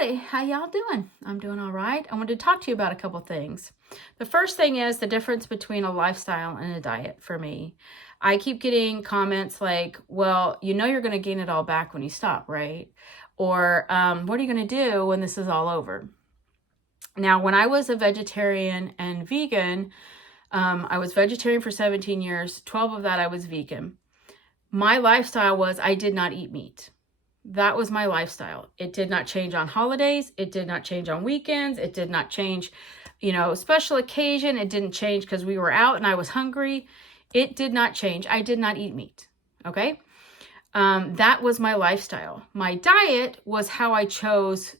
everybody. How y'all doing? I'm doing all right. I wanted to talk to you about a couple things. The first thing is the difference between a lifestyle and a diet for me. I keep getting comments like, well, you know you're going to gain it all back when you stop, right? Or what are you going to do when this is all over? Now, when I was a vegetarian and vegan, I was vegetarian for 17 years. 12 of that I was vegan. My lifestyle was I did not eat meat. That was my lifestyle. It did not change on holidays. It did not change on weekends. It did not change, special occasion. It didn't change because we were out and I was hungry. It did not change. I did not eat meat. Okay. That was my lifestyle. My diet was how I chose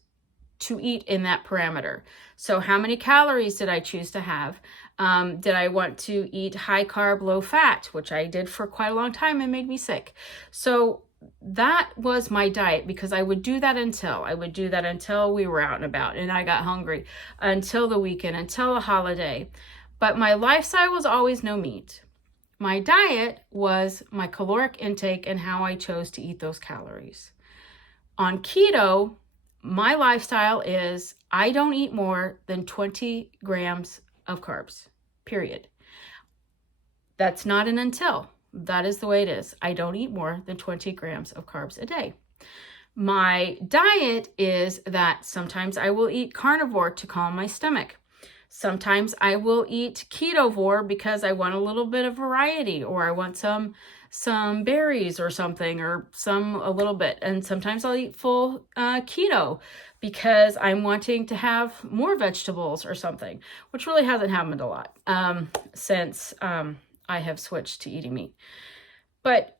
to eat in that parameter. So how many calories did I choose to have? Did I want to eat high carb, low fat, which I did for quite a long time and made me sick. So that was my diet because I would do that until we were out and about and I got hungry, until the weekend, until a holiday. But my lifestyle was always no meat. My diet was my caloric intake and how I chose to eat those calories. On keto, my lifestyle is I don't eat more than 20 grams of carbs, period. That's not an until. That is the way it is. I don't eat more than 20 grams of carbs a day. My diet is that sometimes I will eat carnivore to calm my stomach. Sometimes I will eat ketovore because I want a little bit of variety, or I want some berries or something, or a little bit. And sometimes I'll eat full keto because I'm wanting to have more vegetables or something, which really hasn't happened a lot since I have switched to eating meat. But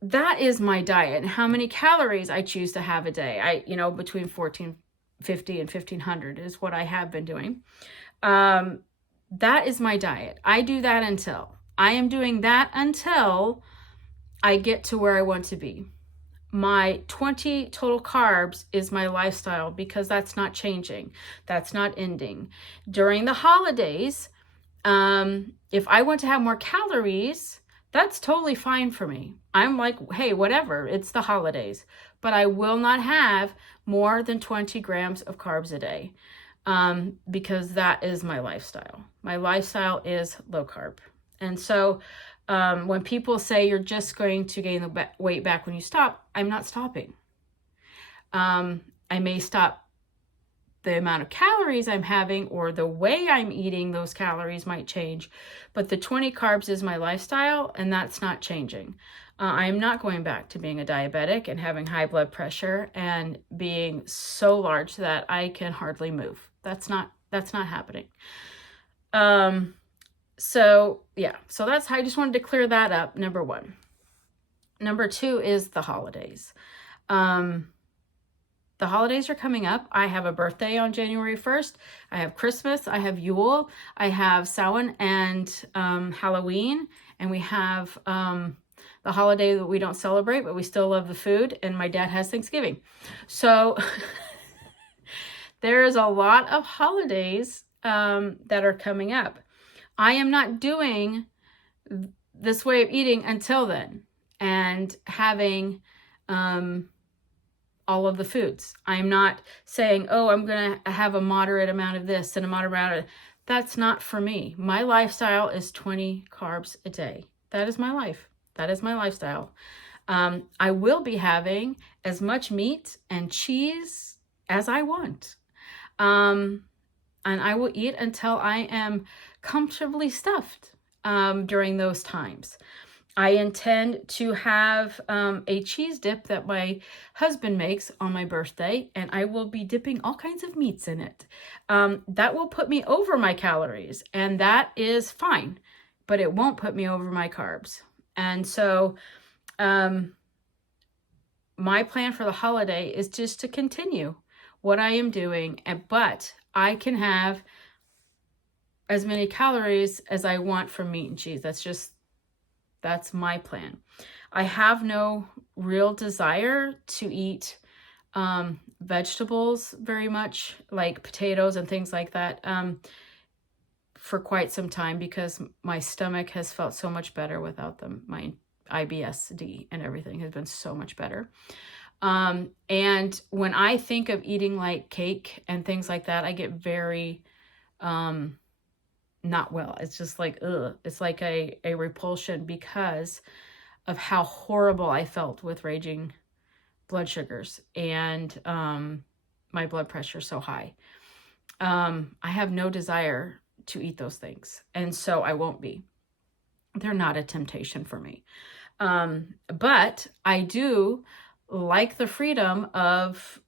that is my diet. And how many calories I choose to have a day. Between 1450 and 1500 is what I have been doing. That is my diet. I do that until I get to where I want to be. My 20 total carbs is my lifestyle because that's not changing. That's not ending. During the holidays, if I want to have more calories, that's totally fine for me. I'm like, hey, whatever, it's the holidays. But I will not have more than 20 grams of carbs a day because that is my lifestyle. My lifestyle is low carb. And so when people say you're just going to gain the weight back when you stop, I'm not stopping. I may stop the amount of calories I'm having, or the way I'm eating those calories might change, but the 20 carbs is my lifestyle and that's not changing. I'm not going back to being a diabetic and having high blood pressure and being so large that I can hardly move. That's not happening. So that's how I just wanted to clear that up. Number one. Number two is the holidays. The holidays are coming up. I have a birthday on January 1st. I have Christmas. I have Yule. I have Samhain and Halloween. And we have the holiday that we don't celebrate, but we still love the food. And my dad has Thanksgiving. So there is a lot of holidays that are coming up. I am not doing this way of eating until then and having all of the foods. I'm not saying, oh, I'm going to have a moderate amount of this and a moderate amount of... That's not for me. My lifestyle is 20 carbs a day. That is my life. That is my lifestyle. I will be having as much meat and cheese as I want. And I will eat until I am comfortably stuffed during those times. I intend to have a cheese dip that my husband makes on my birthday, and I will be dipping all kinds of meats in it. That will put me over my calories, and that is fine, but it won't put me over my carbs. And so my plan for the holiday is just to continue what I am doing, but I can have as many calories as I want from meat and cheese. That's my plan. I have no real desire to eat vegetables very much, like potatoes and things like that, for quite some time because my stomach has felt so much better without them. My IBS-D and everything has been so much better. And when I think of eating like cake and things like that, I get very, not well. It's just like, ugh. It's like a repulsion because of how horrible I felt with raging blood sugars and my blood pressure so high. I have no desire to eat those things, and so I won't be. They're not a temptation for me. But I do like the freedom of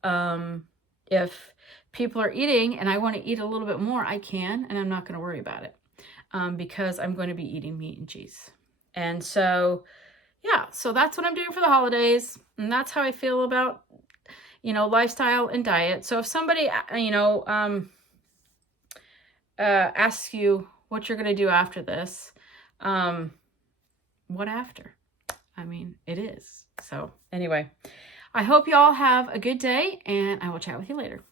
if people are eating and I want to eat a little bit more, I can, and I'm not going to worry about it because I'm going to be eating meat and cheese. And so, yeah, so that's what I'm doing for the holidays. And that's how I feel about, lifestyle and diet. So if somebody, asks you what you're going to do after this, what after? I mean, it is. So anyway, I hope you all have a good day, and I will chat with you later.